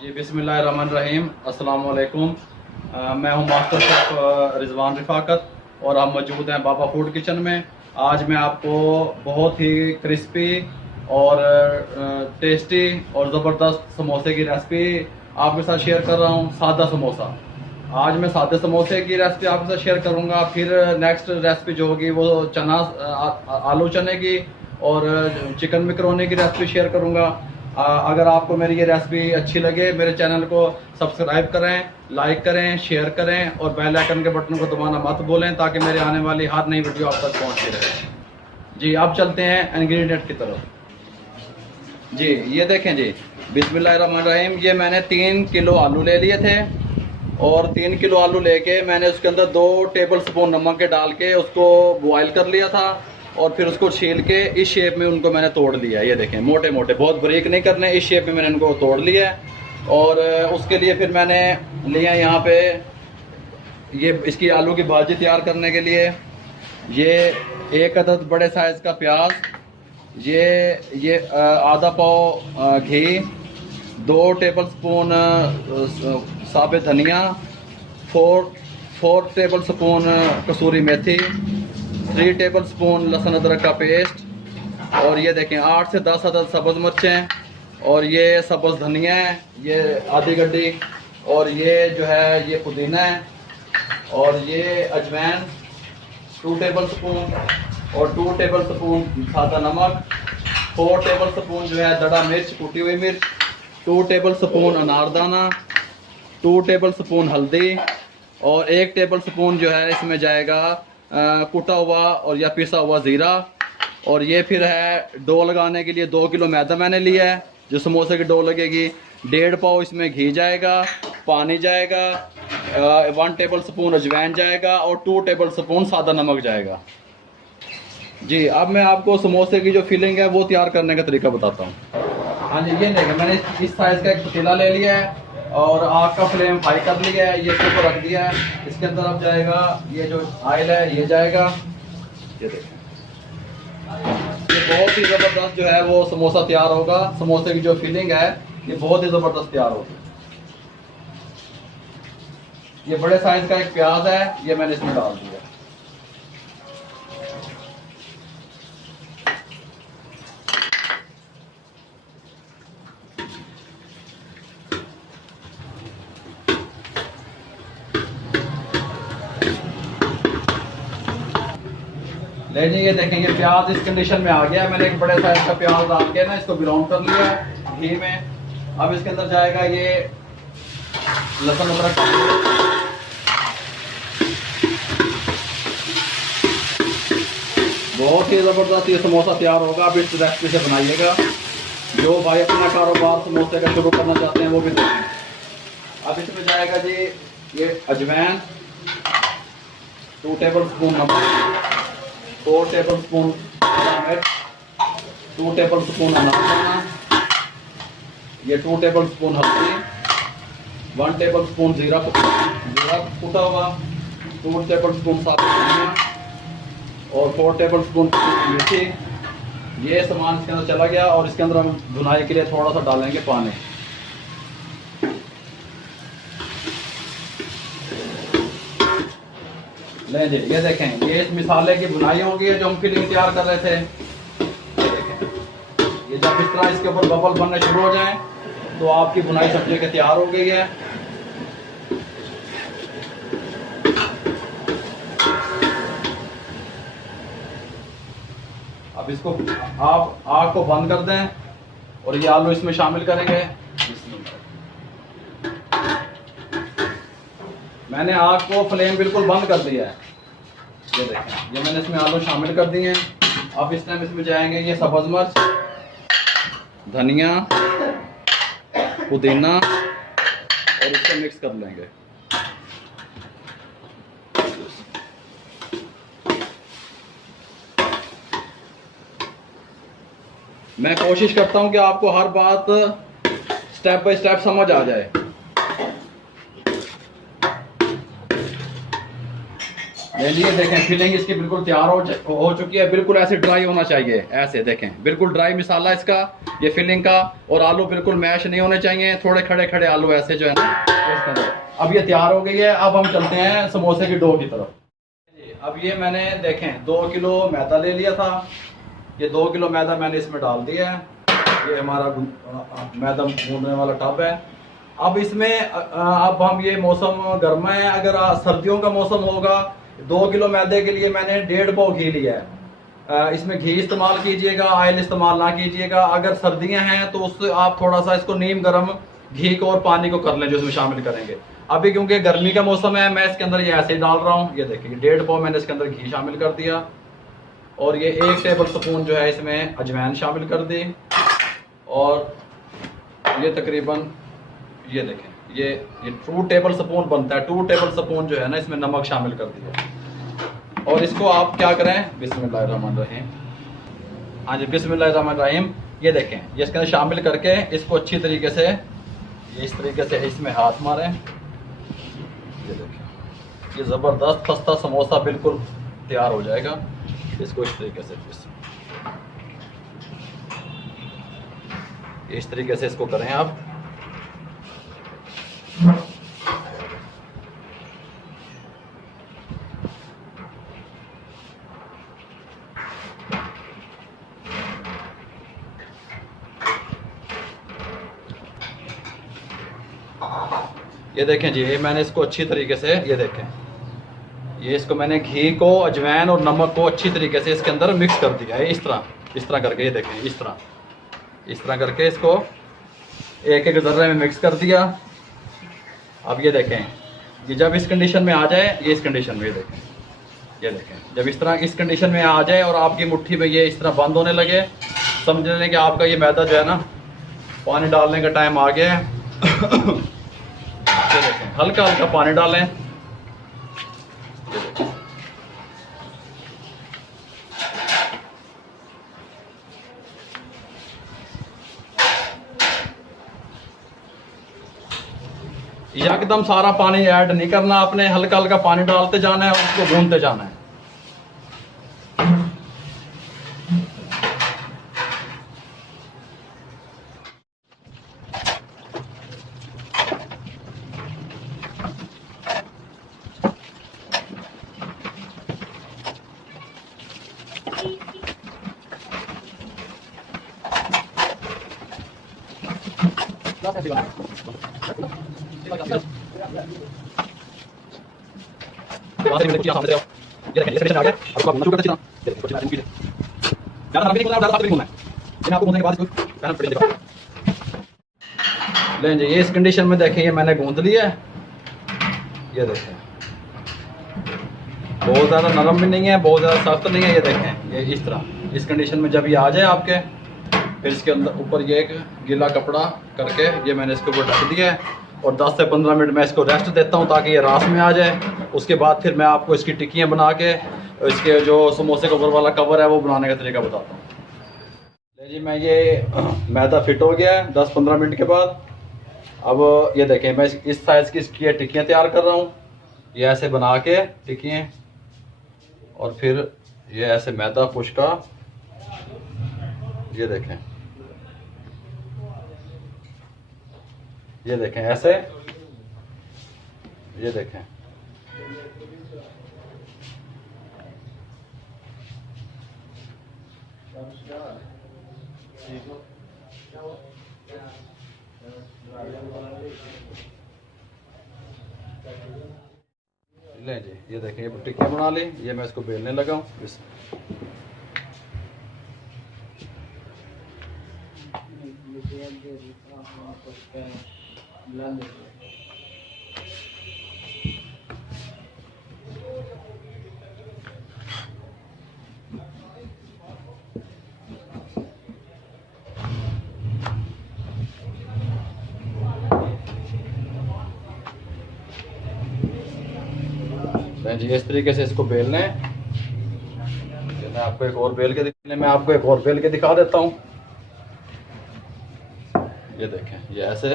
जी बिस्मिल्लाहिर्रहमानिर्रहीम, अस्सलाम वालेकुम। मैं हूं मास्टर शेफ़ रिजवान रिफाकत और हम मौजूद हैं बाबा फूड किचन में। आज मैं आपको बहुत ही क्रिस्पी और टेस्टी और ज़बरदस्त समोसे की रेसिपी आपके साथ शेयर कर रहा हूं। सादा समोसा। आज मैं सादे समोसे की रेसिपी आपके साथ शेयर करूंगा। फिर नेक्स्ट रेसिपी जो होगी वो आलू चने की और चिकन मैकरोनी की रेसिपी शेयर करूंगा। अगर आपको मेरी ये रेसिपी अच्छी लगे मेरे चैनल को सब्सक्राइब करें, लाइक करें, शेयर करें और बेल आइकन के बटन को दबाना मत भूलें ताकि मेरे आने वाली हर नई वीडियो आप तक पहुंचती रहे। जी अब चलते हैं इंग्रेडिएंट की तरफ। जी ये देखें जी, बिस्मिल्लाहिर्रहमानिर्रहीम। ये मैंने 3 किलो आलू ले लिए थे और 3 किलो आलू लेके मैंने उसके अंदर 2 टेबल स्पून नमक के डाल के उसको बॉयल कर लिया था और फिर उसको छील के इस शेप में उनको मैंने तोड़ लिया। ये देखें मोटे मोटे, बहुत बारीक नहीं करने, इस शेप में मैंने उनको तोड़ लिया है। और उसके लिए फिर मैंने लिया यहाँ पे ये इसकी आलू की भाजी तैयार करने के लिए ये 1 अदद बड़े साइज़ का प्याज, ये आधा पाव घी, 2 टेबल स्पून साबित धनिया, 4 टेबल स्पून कसूरी मेथी, 3 टेबल स्पून लहसुन अदरक का पेस्ट और ये देखें 8 से 10 अदद सब्ज़ मिर्चें और ये सब्ज़ धनिया है, ये आधी गड्डी और ये जो है ये पुदीना है और ये अजवाइन 2 टेबल स्पून और 2 टेबल स्पून सादा नमक, 4 टेबल स्पून जो है दड़ा मिर्च, कुटी हुई मिर्च, 2 टेबल स्पून अनारदाना, 2 टेबल स्पून हल्दी और 1 टेबल स्पून जो है इसमें जाएगा कुटा हुआ और या पिसा हुआ ज़ीरा। और ये फिर है डो लगाने के लिए 2 किलो मैदा मैंने लिया है जो समोसे की डो लगेगी। 1.5 पाव इसमें घी जाएगा, पानी जाएगा, 1 टेबल स्पून अजवाइन जाएगा और 2 टेबल स्पून सादा नमक जाएगा। जी अब मैं आपको समोसे की जो फिलिंग है वो तैयार करने का तरीका बताता हूँ। हाँ जी, ये देखिए मैंने इस साइज़ का एक पतीला ले लिया है और आग का फ्लेम हाई कर लिया है, ये इसके ऊपर रख दिया है। इसके अंदर अब जाएगा ये जो ऑयल है, ये जाएगा। ये देखें ये बहुत ही ज़बरदस्त जो है वो समोसा तैयार होगा। समोसे की जो फिलिंग है ये बहुत ही ज़बरदस्त तैयार होगी। ये बड़े साइज का एक प्याज है, ये मैंने इसमें डाल दिया। ले जी ये देखें ये प्याज इस कंडीशन में आ गया है। मैंने एक बड़े साइज का प्याज डाल के ना इसको ब्राउन कर लिया है घी में। अब इसके अंदर जाएगा ये लहसुन अदरक, बहुत ही ज़बरदस्त ये समोसा तैयार होगा। आप इस रेसिपी से बनाइएगा। जो भाई अपना कारोबार समोसे का शुरू करना चाहते हैं वो भी देखें। अब इसमें जाएगा जी ये अजवाइन, 2 टेबल स्पून नमक, 4 टेबल स्पून मिर्च, 2 टेबल स्पून अनारदाना, ये 2 टेबल स्पून हल्दी, 1 टेबल स्पून जीरा कुटा हुआ, 2 टेबल स्पून साबुत धनिया और 4 टेबल स्पून मेथी। ये सामान इसके अंदर चला गया और इसके अंदर हम भुनाई के लिए थोड़ा सा डालेंगे पानी। ले जी ये देखें ये इस मिसाले की बुनाई होगी जो हम फिलिंग तैयार कर रहे थे। ये देखें ये जब इस तरह इसके ऊपर बबल बनने शुरू हो जाएं तो आपकी बुनाई सब्जी के तैयार हो गई है। अब इसको आप आग को बंद कर दें और ये आलू इसमें शामिल करेंगे। मैंने आग को फ्लेम बिल्कुल बंद कर दिया है। ये देखें ये मैंने इसमें आलू शामिल कर दिए हैं। अब इस टाइम इसमें जाएंगे ये सब्ज़ मिर्च, धनिया, पुदीना और इसको मिक्स कर लेंगे। मैं कोशिश करता हूं कि आपको हर बात स्टेप बाय स्टेप समझ आ जाए। ले लिए, देखें फिलिंग इसकी बिल्कुल तैयार हो चुकी है। बिल्कुल ऐसे ड्राई होना चाहिए, ऐसे देखें बिल्कुल ड्राई मसाला इसका, ये फिलिंग का। और आलू बिल्कुल मैश नहीं होने चाहिए, थोड़े खड़े खड़े आलू ऐसे जो है ना इसके अंदर। अब ये तैयार हो गई है। अब हम चलते हैं समोसे की डो की तरफ। अब ये मैंने देखें 2 किलो मैदा ले लिया था। ये 2 किलो मैदा मैंने इसमें डाल दिया है। ये हमारा मैदा गूंदने वाला टब है। अब इसमें अब हम, ये मौसम गर्मा है, अगर सर्दियों का मौसम होगा, 2 किलो मैदे के लिए मैंने 1.5 पाव घी लिया है। इसमें घी इस्तेमाल कीजिएगा, ऑयल इस्तेमाल ना कीजिएगा। अगर सर्दियां हैं तो उससे आप थोड़ा सा इसको नीम गर्म घी को और पानी को कर लें जो इसमें शामिल करेंगे। अभी क्योंकि गर्मी का मौसम है, मैं इसके अंदर ये ऐसे ही डाल रहा हूँ। ये देखिए 1.5 पाव मैंने इसके अंदर घी शामिल कर दिया, और ये 1 टेबल स्पून जो है इसमें अजवाइन शामिल कर दी, और ये तकरीबन ये देखें ये 2 टेबल स्पून बनता है। 2 टेबल स्पून जो है ना इसमें नमक शामिल कर दिया। और इसको आप क्या करें, बिस्मिल्लाहिर्रहमानिर्रहीम। हाँ जी, बिस्मिल्लाहिर्रहमानिर्रहीम। ये देखें ये इसके अंदर शामिल करके इसको अच्छी तरीके से, ये इस तरीके से इसमें हाथ मारें। ये देखें ये ज़बरदस्त खस्ता समोसा बिल्कुल तैयार हो जाएगा। इसको इस तरीके से इस तरीके से इसको करें आप। ये देखें जी, ये मैंने इसको अच्छी तरीके से, ये देखें ये इसको मैंने घी को, अजवाइन और नमक को अच्छी तरीके से इसके अंदर मिक्स कर दिया है। इस तरह करके, ये देखें इस तरह करके इसको एक एक दर्रे में मिक्स कर दिया। अब ये देखें ये जब इस कंडीशन में आ जाए, ये इस कंडीशन में, ये देखें जब इस कंडीशन में आ जाए और आपकी मुट्ठी में ये इस तरह बंद होने लगे, समझ लें कि आपका ये मैदा जो है ना पानी डालने का टाइम आ गया है। ये देखें हल्का हल्का पानी डालें। एकदम सारा पानी ऐड नहीं करना आपने, हल्का हल्का पानी डालते जाना है और उसको भूनते जाना है। लें जी, ये इस कंडीशन में देखें ये मैंने गूंद लिया है। ये देखें बहुत ज़्यादा नरम भी नहीं है, बहुत ज़्यादा सख्त नहीं है। ये देखें ये इस तरह, इस कंडीशन में जब ये आ जाए आपके, फिर इसके अंदर ऊपर ये एक गीला कपड़ा करके ये मैंने इसके ऊपर ढक दिया है, और 10 से 15 मिनट मैं इसको रेस्ट देता हूँ ताकि ये रास में आ जाए। उसके बाद फिर मैं आपको इसकी टिक्कियाँ बना के, इसके जो समोसे के ऊपर वाला कवर है वो बनाने का तरीका बताता हूँ। जी मैं ये मैदा फिट हो गया है 10-15 मिनट के बाद। अब ये देखें मैं इस साइज़ की इसकी टिक्कियाँ तैयार कर रहा हूँ। ये ऐसे बना के टिक्कियाँ, और फिर ये ऐसे मैदा खुश्का, ये देखें ऐसे, ये देखें ले जी, ये देखें ये टिक्कियाँ बना ली। ये मैं इसको बेलने लगा हूँ। जी इस तरीके से इसको बेलना है। मैं आपको एक और बेल के दिखा देता हूँ। ये देखें ये ऐसे,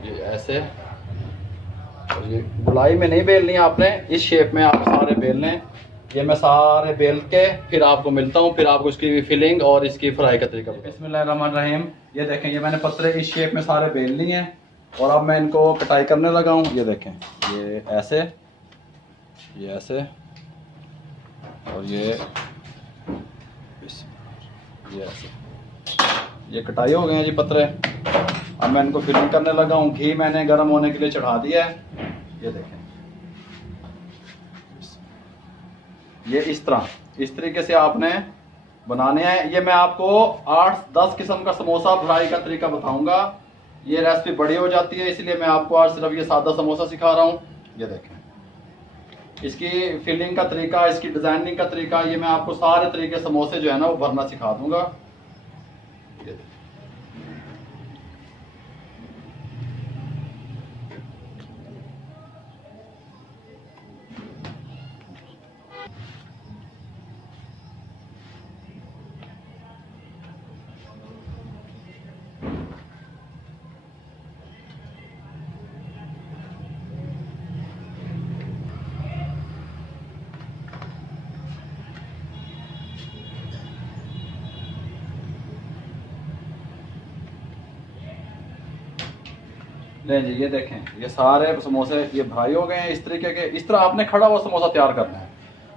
ये ऐसे, और ये गोलाई में नहीं बेलनी है आपने, इस शेप में आप सारे बेल लें। ये मैं सारे बेल के फिर आपको मिलता हूँ, फिर आपको इसकी फिलिंग और इसकी फ्राई का तरीका। बिस्मिल्लाहिर्रहमानिर्रहीम। ये देखें, ये मैंने पत्रे इस शेप में सारे बेल लिए हैं और अब मैं इनको कटाई करने लगा हूँ। ये देखें, ये ऐसे, ये ऐसे, और ये ऐसे, ये कटाई हो गए हैं जी पत्रे। अब मैं इनको फिलिंग करने लगा हूँ। घी मैंने गर्म होने के लिए चढ़ा दिया है। ये देखें, ये इस तरीके से आपने बनाने हैं। ये मैं आपको 8-10 किस्म का समोसा फ्राई का तरीका बताऊंगा। ये रेसिपी बड़ी हो जाती है, इसलिए मैं आपको आज सिर्फ ये सादा समोसा सिखा रहा हूँ। ये देखें, इसकी फिलिंग का तरीका, इसकी डिजाइनिंग का तरीका, ये मैं आपको सारे तरीके समोसे जो है ना वो भरना सिखा दूंगा। ये देखें, ले जी, ये देखें, ये सारे समोसे ये भराई हो गए हैं इस तरीके के। इस तरह आपने खड़ा हुआ समोसा तैयार करना है।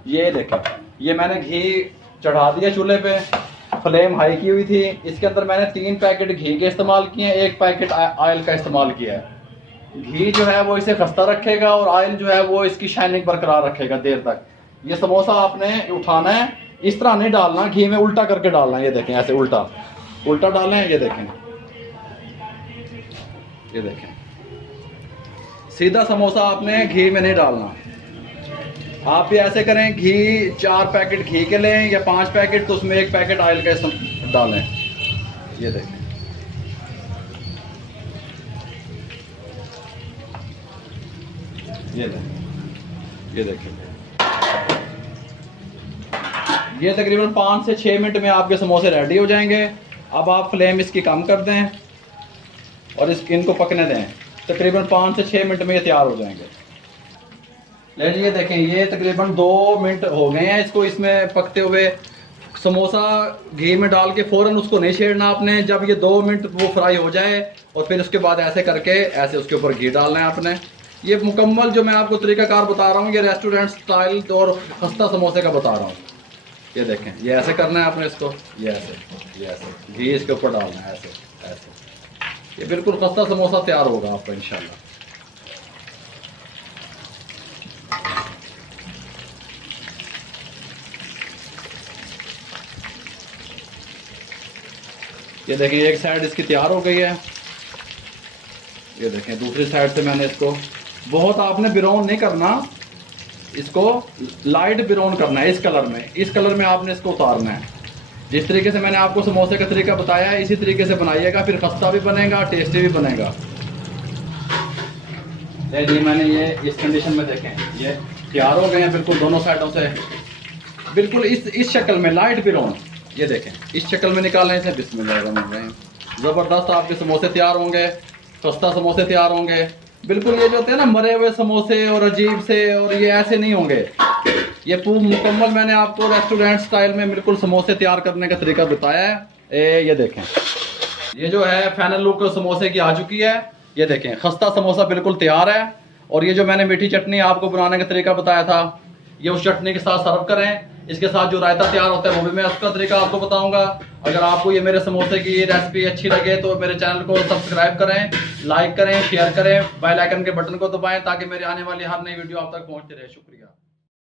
ये देखें, ये मैंने घी चढ़ा दिया चूल्हे पे, फ्लेम हाई की हुई थी। इसके अंदर मैंने 3 पैकेट घी के इस्तेमाल किए हैं, 1 पैकेट ऑयल का इस्तेमाल किया है। घी जो है वो इसे खस्ता रखेगा और ऑयल जो है वो इसकी शाइनिंग बरकरार रखेगा देर तक। ये समोसा आपने उठाना है, इस तरह नहीं डालना, घी में उल्टा करके डालना है। ये देखें, ऐसे उल्टा उल्टा डालना है। ये देखें, ये देखें, सीधा समोसा आपने घी में नहीं डालना। आप भी ऐसे करें, घी 4 पैकेट घी के लें या 5 पैकेट, तो उसमें 1 पैकेट ऑयल का डालें। ये देखें, ये देखें, ये देखें, ये तकरीबन 5 से 6 मिनट में आपके समोसे रेडी हो जाएंगे। अब आप फ्लेम इसकी कम कर दें और इनको पकने दें। तकरीबन 5 से 6 मिनट में ये तैयार हो जाएंगे। ले जी, ये देखें, ये तकरीबन 2 मिनट हो गए हैं इसको इसमें पकते हुए। समोसा घी में डाल के फ़ौरन उसको नहीं छेड़ना आपने। जब ये 2 मिनट वो फ्राई हो जाए और फिर उसके बाद ऐसे करके ऐसे उसके ऊपर घी डालना है आपने। ये मुकम्मल जो मैं आपको तरीकाकार बता रहा हूँ, ये रेस्टोरेंट स्टाइल और खस्ता समोसे का बता रहा हूँ। ये देखें, ये ऐसे करना है आपने इसको, ये ऐसे घी इसके ऊपर डालना है, ऐसे। ये बिल्कुल खस्ता समोसा तैयार होगा आपका इंशाल्लाह। ये देखें, एक साइड इसकी तैयार हो गई है। ये देखें, दूसरी साइड से मैंने इसको बहुत आपने ब्राउन नहीं करना, इसको लाइट ब्राउन करना है। इस कलर में आपने इसको उतारना है। जिस तरीके से मैंने आपको समोसे का तरीका बताया है, इसी तरीके से बनाइएगा, फिर खस्ता भी बनेगा, टेस्टी भी बनेगा। ये मैंने ये इस कंडीशन में देखें, ये तैयार हो गए हैं बिल्कुल दोनों साइडों से, बिल्कुल इस शक्ल में लाइट ब्राउन। ये देखें, इस शक्ल में निकालने से बिस्मिल्लाहिर्रहमानिर्रहीम ज़बरदस्त आपके समोसे तैयार होंगे, खस्ता समोसे तैयार होंगे। बिल्कुल ये जो होते हैं ना मरे हुए समोसे और अजीब से, और ये ऐसे नहीं होंगे। ये पूरा मुकम्मल मैंने आपको रेस्टोरेंट स्टाइल में बिल्कुल समोसे तैयार करने का तरीका बताया है। ये देखें, ये जो है फाइनल लुक समोसे की आ चुकी है। ये देखें, खस्ता समोसा बिल्कुल तैयार है। और ये जो मैंने मीठी चटनी आपको बनाने का तरीका बताया था, ये उस चटनी के साथ सर्व करें। इसके साथ जो रायता तैयार होता है वो भी मैं उसका तरीका आपको बताऊंगा। अगर आपको ये मेरे समोसे की रेसिपी अच्छी लगे तो मेरे चैनल को सब्सक्राइब करें, लाइक करें, शेयर करें, बेल आइकन के बटन को दबाएं ताकि मेरी आने वाली हर नई वीडियो आप तक पहुंचती रहे। शुक्रिया।